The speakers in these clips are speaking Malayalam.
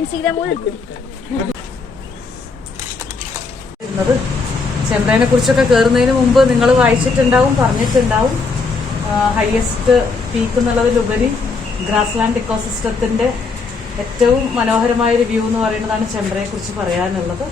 ഇൻസ്റ്റഗ്രാം എടുക്കും കുറിച്ചൊക്കെ കയറുന്നതിന് മുമ്പ് നിങ്ങൾ വായിച്ചിട്ടുണ്ടാവും പറഞ്ഞിട്ടുണ്ടാവും. ഹയസ്റ്റ് പീക്ക് എന്നുള്ളതിലുപരി ഗ്രാസ് ലാൻഡ് ഇക്കോസിസ്റ്റത്തിന്റെ ഏറ്റവും മനോഹരമായ ഒരു വ്യൂ എന്ന് പറയുന്നതാണ് ചെമ്പ്രയെ കുറിച്ച് പറയാനുള്ളത്.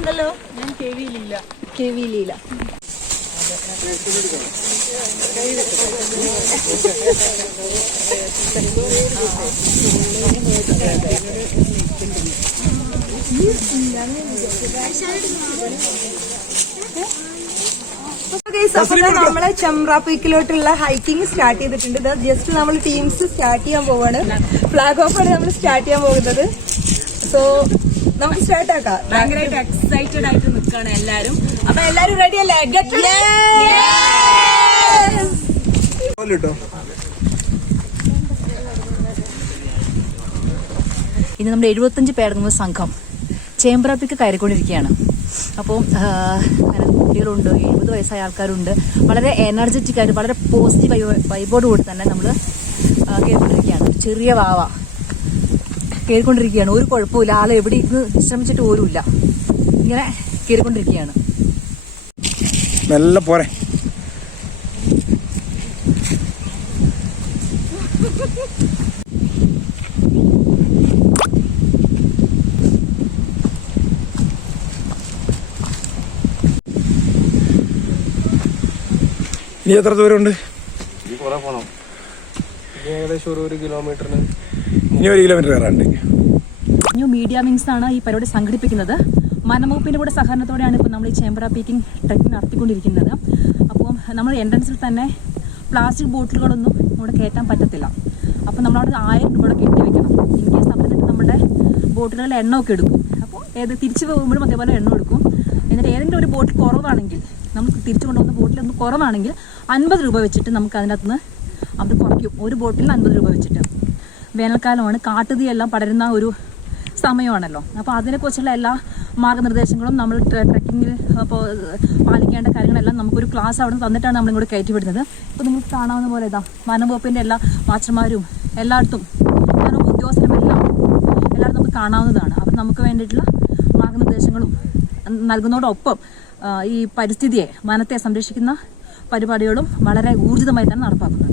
ഉണ്ടല്ലോ? ഞാൻ K V Leela. K V Leela നമ്മളെ ചെമ്പ്ര പീക്കിലോട്ടുള്ള ഹൈക്കിംഗ് സ്റ്റാർട്ട് ചെയ്തിട്ടുണ്ട്. ജസ്റ്റ് നമ്മൾ ടീംസ് സ്റ്റാർട്ട് ചെയ്യാൻ പോവാണ്. ഫ്ലാഗ് ഓഫ് ആണ് നമ്മൾ സ്റ്റാർട്ട് ചെയ്യാൻ പോകുന്നത്. സോ നമുക്ക് സ്റ്റാർട്ട് ആക്കാം. ഭയങ്കരമായിട്ട് എക്സൈറ്റഡ് ആയിട്ട് നിൽക്കുകയാണ് എല്ലാവരും അപ്പൊ എല്ലാരും റെഡി അല്ലേ? ഇനി നമ്മുടെ എഴുപത്തഞ്ച് പേരടങ്ങുന്ന സംഘം ചേമ്പ്രാപ്പിക്ക് കയറിക്കൊണ്ടിരിക്കുകയാണ്. അപ്പോൾ കുട്ടികളുണ്ട് എഴുപത് വയസ്സായ ആൾക്കാരുണ്ട്. വളരെ എനർജറ്റിക് ആയിട്ട് വളരെ പോസിറ്റീവ് വൈബോട് കൂടി തന്നെ നമ്മൾ കയറിക്കൊണ്ടിരിക്കുകയാണ് ചെറിയ വാവ. കയറിക്കൊണ്ടിരിക്കുകയാണ് ഒരു കുഴപ്പമില്ല ആൾ എവിടെ ഇരുന്ന് വിശ്രമിച്ചിട്ട് പോലുമില്ല. ഇങ്ങനെ കയറിക്കൊണ്ടിരിക്കുകയാണ് നല്ല പോരെ. ഇനി എത്ര ദൂരമുണ്ട്? ഏകദേശം ഒരു ഒരു കിലോമീറ്ററിന് ഇനി ഒരു കിലോമീറ്റർ കയറാണ്ട് ന്യൂ മീഡിയ മിങ്സ് ആണ് ഈ പരിപാടി സംഘടിപ്പിക്കുന്നത്. വനംവകുപ്പിന്റെ കൂടെ സഹകരണത്തോടെയാണ് ഇപ്പോൾ നമ്മൾ ഈ ചേമ്പറ പീക്കിംഗ് ട്രെക്കിംഗ് നടത്തിക്കൊണ്ടിരിക്കുന്നത്. അപ്പോൾ നമ്മൾ എൻട്രൻസിൽ തന്നെ പ്ലാസ്റ്റിക് ബോട്ടിലുകളൊന്നും ഇവിടെ കയറ്റാൻ പറ്റത്തില്ല. അപ്പോൾ നമ്മളവിടെ ആയിരം രൂപ കെട്ടി വെക്കണം. ഇൻ കേസ് നിന്ന് നമ്മുടെ ബോട്ടുകളിൽ എണ്ണമൊക്കെ എടുക്കും. അപ്പോൾ ഏത് തിരിച്ചു പോകുമ്പോഴും അതേപോലെ എണ്ണ എടുക്കും. എന്നിട്ട് ഏതെങ്കിലും ഒരു ബോട്ടിൽ കുറവാണെങ്കിൽ നമുക്ക് തിരിച്ചു കൊണ്ടുപോകുന്ന ബോട്ടിൽ ഒന്ന് കുറവാണെങ്കിൽ അൻപത് രൂപ വെച്ചിട്ട് നമുക്ക് അതിനകത്ത് നിന്ന് അവർ കുറയ്ക്കും. ഒരു ബോട്ടിലിന് അൻപത് രൂപ വെച്ചിട്ട്. വേനൽക്കാലമാണ്. കാട്ടുതീയെല്ലാം പടരുന്ന ഒരു സമയമാണല്ലോ. അപ്പോൾ അതിനെക്കുറിച്ചുള്ള എല്ലാ മാർഗനിർദ്ദേശങ്ങളും നമ്മൾ ട്രക്കിങ്ങിൽ അപ്പോൾ പാലിക്കേണ്ട കാര്യങ്ങളെല്ലാം നമുക്കൊരു ക്ലാസ് അവിടെ നിന്ന് തന്നിട്ടാണ് നമ്മളിങ്ങോട്ട് കയറ്റി വിടുന്നത് ഇപ്പോൾ നിങ്ങൾക്ക് കാണാവുന്ന പോലെ ഇതാ വനംവകുപ്പിന്റെ എല്ലാ വാച്ചർമാരും എല്ലായിടത്തും വനംവകുപ്പ് ഉദ്യോഗസ്ഥരും എല്ലാം എല്ലാവരും നമുക്ക് കാണാവുന്നതാണ്. അപ്പം നമുക്ക് വേണ്ടിയിട്ടുള്ള മാർഗനിർദ്ദേശങ്ങളും നൽകുന്നതോടൊപ്പം ഈ പരിസ്ഥിതിയെ വനത്തെ സംരക്ഷിക്കുന്ന പരിപാടികളും വളരെ ഊർജിതമായി തന്നെ നടപ്പാക്കുന്നുണ്ട്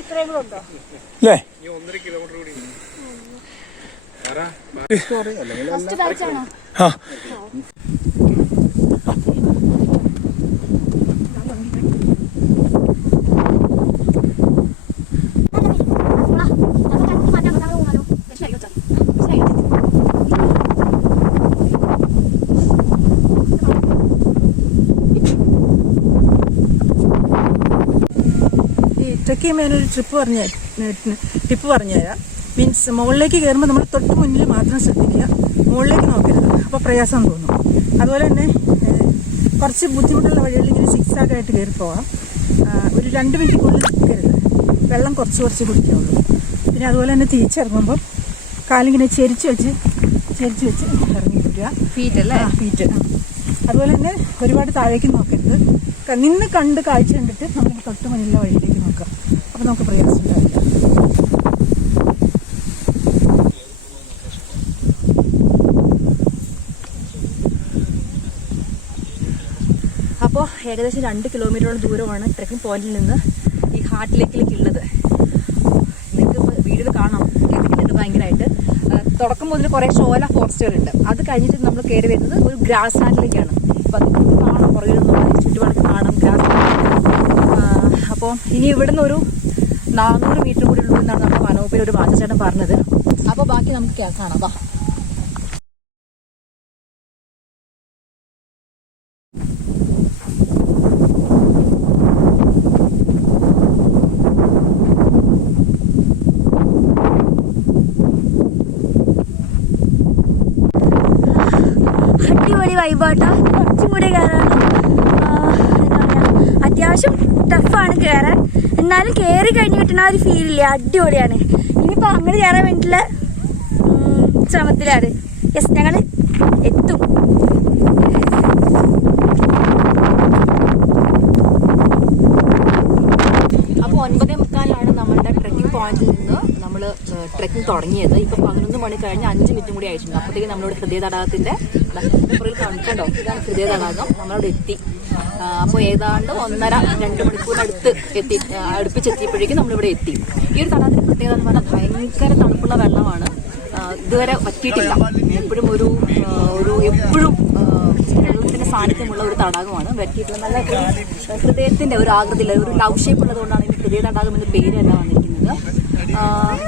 ഇത്രയും കൂടെ ഉണ്ടോ? അല്ലേ ആ ഈ ട്രക്ക് ചെയ്യുമ്പോൾ ഞാനൊരു ട്രിപ്പ് പറഞ്ഞ ടിപ്പ് പറഞ്ഞുതരാം. മീൻസ് മുകളിലേക്ക് കയറുമ്പോൾ നമ്മൾ തൊട്ട് മുന്നിൽ മാത്രം ശ്രദ്ധിക്കുക. മുകളിലേക്ക് നോക്കരുത്. അപ്പോൾ പ്രയാസം തോന്നും. അതുപോലെ തന്നെ കുറച്ച് ബുദ്ധിമുട്ടുള്ള വഴികളിൽ ഇങ്ങനെ സിക്സ് ആയിട്ട് കയറി പോകാം ഒരു രണ്ട് മിനിറ്റിനുള്ളിൽ നിൽക്കരുത്. വെള്ളം കുറച്ച് കുറച്ച് കുടിക്കാവുള്ളൂ. പിന്നെ അതുപോലെ തന്നെ തിരിച്ചിറങ്ങുമ്പം കാലിങ്ങനെ ചെരിച്ച് വെച്ച് ചെരിച്ച് വെച്ച് ഇറങ്ങി വരിക. ഫീറ്റ് അല്ലേ? ഫീറ്റ് അതുപോലെ തന്നെ ഒരുപാട് താഴേക്ക് നോക്കരുത്. നിന്ന് കണ്ട് കാഴ്ച കണ്ടിട്ട് നമുക്ക് തൊട്ട് മുന്നിലെ വഴിയിലേക്ക് നോക്കാം. അപ്പോൾ നമുക്ക് പ്രയാസം ഉണ്ടാവില്ല അപ്പോൾ ഏകദേശം രണ്ട് കിലോമീറ്ററോളം ദൂരമാണ് ട്രക്കിംഗ് പോയിന്റിൽ നിന്ന് ഈ ഹാർട്ടിലേക്കിലേക്ക് ഉള്ളത് നിങ്ങൾക്ക് വീഡിയോയിൽ കാണാം കേട്ടിട്ടുണ്ട് ഭയങ്കരമായിട്ട് തുടക്കം മുതൽ കുറെ ഷോല ഫോറസ്റ്റുകളുണ്ട് അത് കഴിഞ്ഞിട്ട് നമ്മൾ കയറി വരുന്നത് ഒരു ഗ്രാസ് ലാൻഡിലേക്കാണ് അപ്പൊ അത് കാണാം പുറകിൽ ചുറ്റുപാടൊക്കെ കാണാം ഗ്രാസ് അപ്പോൾ ഇനി ഇവിടുന്ന് ഒരു നാനൂറ് മീറ്റർ കൂടി ഉള്ളൂ എന്നാണ് നമ്മുടെ മനോപ്പിൽ ഒരു വാചചേട്ടൻ പറഞ്ഞത്. അപ്പോൾ ബാക്കി നമുക്ക് കാണാം. വാ അടിപൊളി വൈബാട്ടോ കുറച്ചും കൂടി കയറാണ് അത്യാവശ്യം ടഫാണ് കയറാൻ എന്നാലും കയറി കഴിഞ്ഞ് കിട്ടുന്ന ആ ഒരു ഫീൽ ഇല്ല? അടിപൊളിയാണ്. ഇനിയിപ്പോൾ അങ്ങനെ കയറാൻ വേണ്ടിയിട്ടുള്ള ശ്രമത്തിലാണ്. യെസ് ഞങ്ങൾ എത്തും. അപ്പോൾ ഒൻപതേ മുക്കാലാണ് നമ്മളുടെ ട്രെക്കിംഗ് പോയിന്റിൽ നിന്ന് നമ്മൾ ട്രെക്കിംഗ് തുടങ്ങിയത്. ഇപ്പൊ പതിനൊന്ന് മണി കഴിഞ്ഞ് അഞ്ച് മിനിറ്റും കൂടി ആയിട്ടുണ്ട്. അപ്പോഴത്തേക്ക് നമ്മളിവിടെ ഹൃദയ തടാകത്തിന്റെ കണ്ടോ ഇതാണ് ഹൃദയ തടാകം നമ്മളവിടെ എത്തി. അപ്പോൾ ഏതാണ്ട് ഒന്നര രണ്ട് മണിക്കൂറിനടുത്ത് എത്തി അടുപ്പിച്ചെത്തിയപ്പോഴേക്കും നമ്മളിവിടെ എത്തി. ഈ ഒരു തടാകത്തിന്റെ പ്രത്യേകത എന്ന് പറഞ്ഞാൽ ഭയങ്കര തണുപ്പുള്ള വെള്ളമാണ്. ഇതുവരെ പറ്റിയിട്ടില്ല എപ്പോഴും ഒരു ഒരു എപ്പോഴും സാന്നിധ്യമുള്ള ഒരു തടാകമാണ്. വെട്ടിയിട്ടുള്ള നല്ല ഹൃദയത്തിന്റെ ഒരു ആകൃതിയിൽ ഒരു ലവ് ഷേപ്പ് ഉള്ളതുകൊണ്ടാണ് ഇതിന് ഹൃദയ തടാകം എന്ന പേര് തന്നെ വന്നിരിക്കുന്നത്.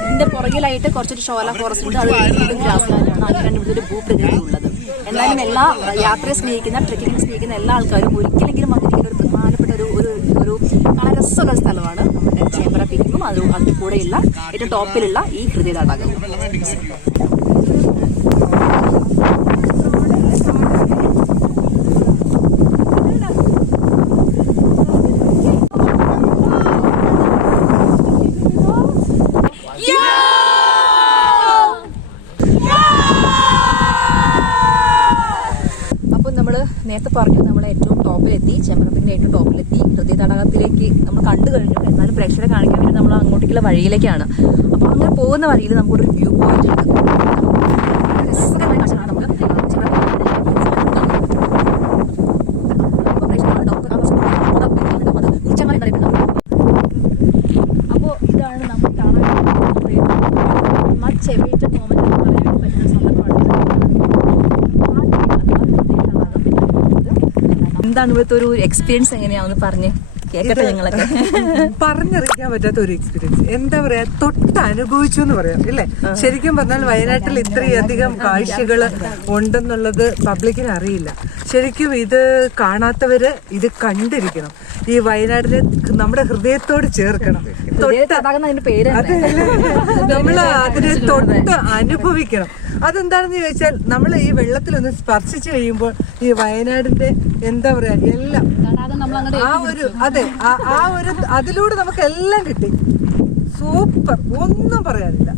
ഇതിന്റെ പുറകിലായിട്ട് കുറച്ചൊരു ഷോല ഫോറസ്റ്റ് ഉണ്ട്. അത് ഗ്രാസ് ലാൻഡാണ് അതിനാണ് ഇവിടെ ഒരു ഭൂപ്രകൃതി ഉള്ളത്. എന്നാലും എല്ലാ യാത്രയെ സ്നേഹിക്കുന്ന ട്രെക്കിങ്ങിനെ സ്നേഹിക്കുന്ന എല്ലാ ആൾക്കാരും ഒരിക്കലെങ്കിലും വന്നിരിക്കുന്ന ഒരു പ്രധാനപ്പെട്ട ഒരു ഒരു ഒരു വളരെ സ്ഥലമാണ് നമ്മുടെ ചേമ്പറ പീക്കും അത് അതിൽ കൂടെയുള്ള ഏറ്റവും ടോപ്പിലുള്ള ഈ ഹൃദയ തടാകവും അപ്പോൾ നമ്മൾ നേരത്തെ പറഞ്ഞു നമ്മൾ ഏറ്റവും ടോപ്പിലെത്തി ചെമ്പറപ്പിന്റെ ഏറ്റവും ടോപ്പിലെത്തി. ഹൃദയ തടാകത്തിലേക്ക് നമ്മൾ കണ്ടു കഴിഞ്ഞു എന്നാലും പ്രേക്ഷകരെ കാണിക്കാൻ വേണ്ടി നമ്മൾ അങ്ങോട്ടേക്കുള്ള വഴിയിലേക്കാണ്. അപ്പോൾ അങ്ങനെ പോകുന്ന വഴിയിൽ നമുക്കൊരു വ്യൂ പോയിന്റ് ഉണ്ട്. എന്താണ് ഇവിടുത്തെ ഒരു എക്സ്പീരിയൻസ് എങ്ങനെയാണെന്ന് പറഞ്ഞ് കേക്കട്ടെ ഞങ്ങളൊക്കെ പറഞ്ഞറിയിക്കാൻ പറ്റാത്ത ഒരു എക്സ്പീരിയൻസ് എന്താ പറയാ തൊട്ട് അനുഭവിച്ചു എന്ന് പറയാം ഇല്ലേ? ശരിക്കും പറഞ്ഞാൽ വയനാട്ടിൽ ഇത്രയധികം കാഴ്ചകൾ ഉണ്ടെന്നുള്ളത് പബ്ലിക്കിന് അറിയില്ല. ശരിക്കും ഇത് കാണാത്തവര് ഇത് കണ്ടിരിക്കണം. ഈ വയനാടിനെ നമ്മുടെ ഹൃദയത്തോട് ചേർക്കണം. പേര് നമ്മൾ അതിനെ തൊട്ട് അനുഭവിക്കണം. അതെന്താണെന്ന് ചോദിച്ചാൽ നമ്മൾ ഈ വെള്ളത്തിലൊന്ന് സ്പർശിച്ചു കഴിയുമ്പോൾ ഈ വയനാടിന്റെ എന്താ പറയാ എല്ലാം ആ ഒരു അതെ ആ ഒരു അതിലൂടെ നമുക്ക് എല്ലാം കിട്ടി. സൂപ്പർ. ഒന്നും പറയാനില്ല.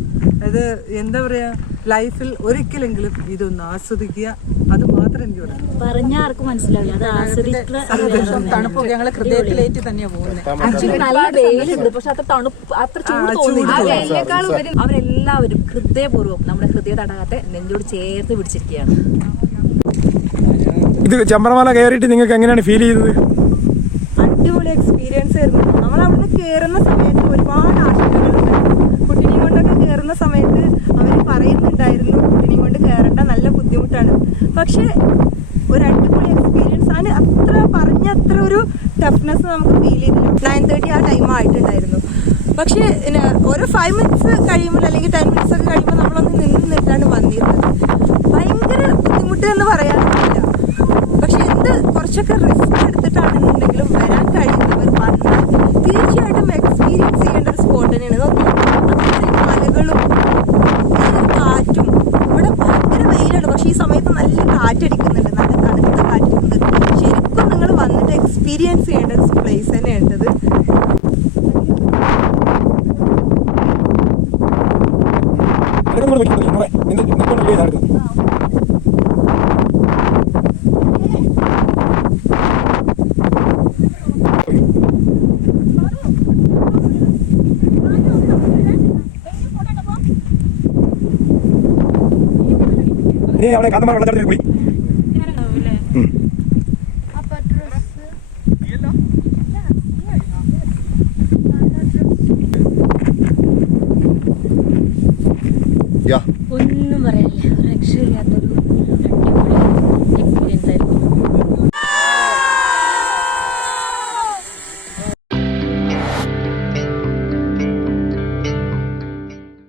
അത് എന്താ പറയാ ലൈഫിൽ ഒരിക്കലെങ്കിലും ഇതൊന്ന് ആസ്വദിക്കുക. അത് മാത്രം എനിക്ക് പറയാം പറഞ്ഞാൽ ആർക്കും മനസ്സിലാവില്ല. അത് ആസ്വദിക്കുക തണുപ്പൊക്കെ ഞങ്ങളെ ഹൃദയത്തിലേറ്റ് തന്നെയാ പോകുന്നത്. ആക്ച്വലി നല്ല വെയിലുണ്ട്. പക്ഷെ അത്ര തണുപ്പ് അത്ര ചൂട് ഉപരി അവരെല്ലാവരും ഹൃദയപൂർവം നമ്മുടെ ഹൃദയ തടാകത്തെ നെഞ്ചോട് ചേർത്ത് പിടിച്ചിരിക്കുകയാണ്. ഇത് ചെമ്പറമല കയറിയിട്ട് നിങ്ങൾക്ക് എങ്ങനെയാണ് ഫീൽ ചെയ്തത്? അടിപൊളി എക്സ്പീരിയൻസ് ആയിരുന്നു. നമ്മൾ അവിടുന്ന് കയറുന്ന സമയത്ത് ഒരുപാട് കുട്ടിനെയും കൊണ്ടൊക്കെ കയറുന്ന സമയത്ത് അവർ പറയുന്നുണ്ടായിരുന്നു കുട്ടിനെയും കൊണ്ട് കയറേണ്ട നല്ല ബുദ്ധിമുട്ടാണ്. പക്ഷേ ഒരു അടിപൊളി എക്സ്പീരിയൻസ് ആണ്. അത്ര പറഞ്ഞ അത്ര ഒരു ടഫ്നെസ് നമുക്ക് ഫീൽ ചെയ്തില്ല. നയൻ തേർട്ടി ആ ടൈം ആയിട്ടുണ്ടായിരുന്നു. പക്ഷേ ഓരോ ഫൈവ് മിനിറ്റ്സ് കഴിയുമ്പോൾ അല്ലെങ്കിൽ ടെൻ മിനിറ്റ്സ് ഒക്കെ കഴിയുമ്പോൾ നമ്മളൊന്ന് നിന്ന് നിന്നിട്ടാണ് വന്നിരുന്നത്. ഭയങ്കര ബുദ്ധിമുട്ട് എന്ന് പറയാനൊന്നുമില്ല. പക്ഷെ എന്ത് കുറച്ചൊക്കെ റിസ്ക് എടുത്തിട്ടാണെന്നുണ്ടെങ്കിലും വരാൻ കഴിയുന്നവർ വന്നാൽ തീർച്ചയായിട്ടും എക്സ്പീരിയൻസ് ചെയ്യേണ്ട ഒരു സ്പോട്ട് തന്നെയാണ്. മലകളും കാറ്റും. ഇവിടെ ഭയങ്കര വെയിലാണ്. പക്ഷെ ഈ സമയത്ത് നല്ല കാറ്റടിക്കുന്നുണ്ട് നല്ല തണുത്ത കാറ്റടിക്കുന്നുണ്ട് ശരിക്കും നിങ്ങൾ വന്നിട്ട് എക്സ്പീരിയൻസ് ചെയ്യേണ്ട ഒരു പ്ലേസ് തന്നെയാണ് ഇത് നീ അവിടെ കാന്തമാർ വെള്ളച്ചാട്ടത്തിൽ കൂടി